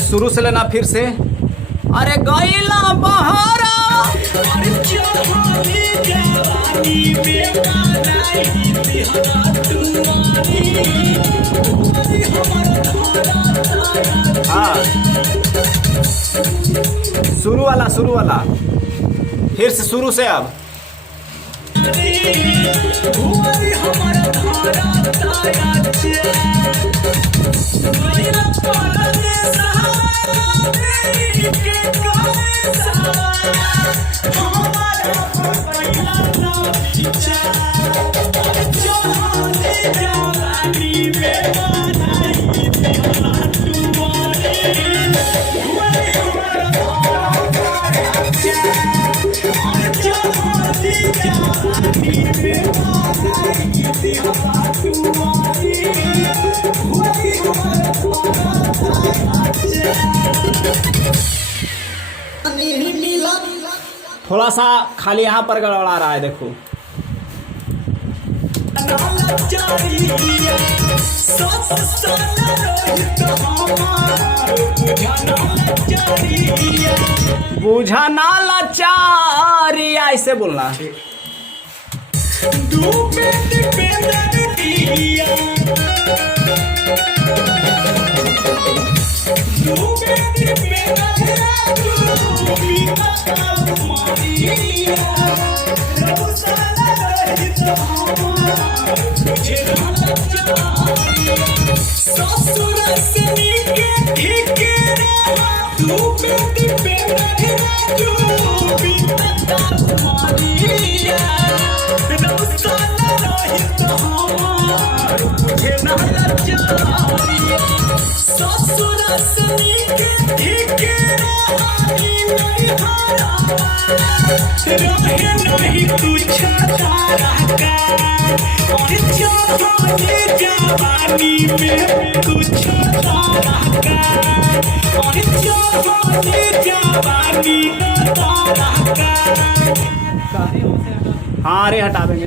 शुरू से लेना फिर से। अरे गैला बहारा हाँ, शुरू वाला फिर से शुरू से। अब थोड़ा सा खाली यहाँ पर गड़बड़ा रहा है, देखो। बुझा ना लाचारिया, ऐसे बोलना। हाँ, अरे हटा देंगे।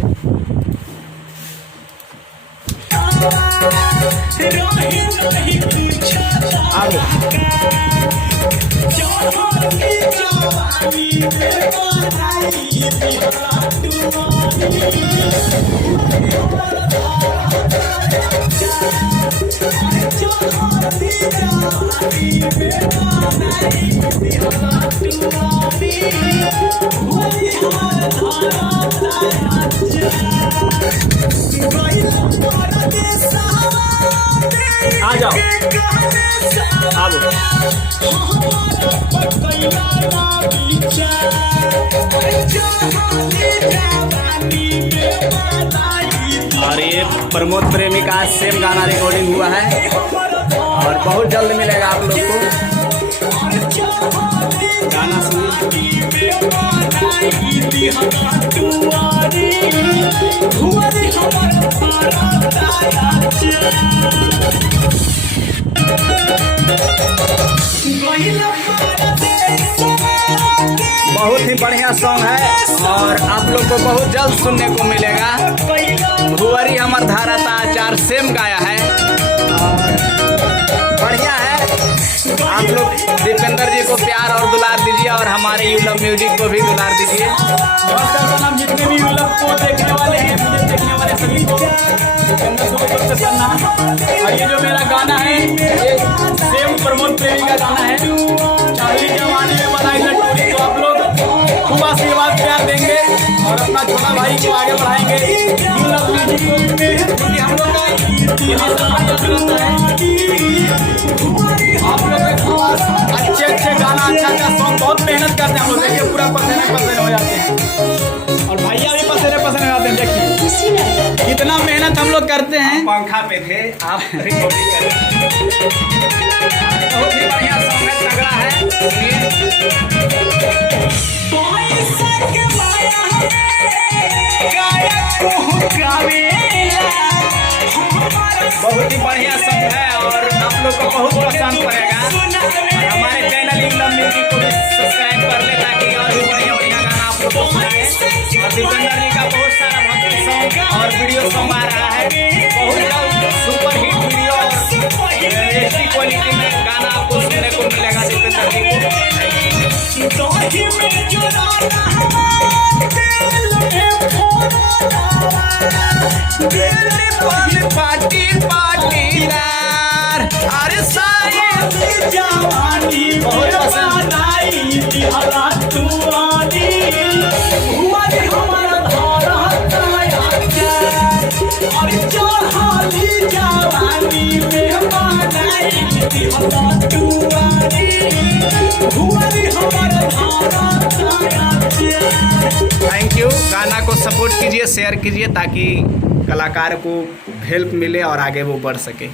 आ जाओ, और ये प्रमोद प्रेमी का सेम गाना रिकॉर्डिंग हुआ है और बहुत जल्द मिलेगा आप लोग को गाना बहुत ही बढ़िया सॉन्ग है और आप लोग को बहुत जल्द सुनने को मिलेगा। भुवरी हमर धारा था चार सेम गाया है और बढ़िया है। आप लोग दीपेंद्र जी को प्यार और दुलार दीजिए और हमारे यू लव म्यूजिक को भी दुलार दीजिए। और जितने भी यू लव को देखने वाले हैं, मुझे देखने वाले सभी को करना। और ये जो मेरा गाना है ये सेम प्रमोद प्रेमी का गाना है, चार्ली जवानी में बनाई लटोरी। तो आप लोग खूब आशीर्वाद प्यार देंगे और अपना छोटा भाई को आगे बढ़ाएंगे। यू लव म्यूजिक क्योंकि हम लोग का आप लोग अच्छे गाना अच्छा सॉन्ग बहुत मेहनत करते हैं हम लोग। देखिए पूरा पसीने हो जाते हैं और भैया भी पसीने हो जाते हैं। देखिए कितना मेहनत हम लोग करते हैं। पंखा पे थे आप, रिकॉर्डिंग कर रहे हैं। बहुत ही बढ़िया सॉन्ग है, तगड़ा है। बहुत ही बढ़िया सॉन्ग है और आप लोग को बहुत पसंद पड़ेगा। हमारे चैनल यू लव म्यूजिक को भी सब्सक्राइब कर ले ताकि और भी बढ़िया गाना आप लोग को सुनाए। और दीपेंद्र जी का बहुत सारा भक्ति सॉन्ग और वीडियो सॉन्ग आ रहा है। बहुत जल्द सुपर हिट वीडियो और एचडी क्वालिटी में गाना आपको सुनने को पार्टी पार्टीदार अरे सारे जवानी बहुत पसंद आई दिहला तुआनी हुआरी हमारा धारा काया अरे चढ़ाली जवानी में बनाई दिहला तुआनी हुआरी हमारा धारा काया। Thank you. गाना को सपोर्ट कीजिए, शेयर कीजिए ताकि कलाकार को हेल्प मिले और आगे वो बढ़ सके।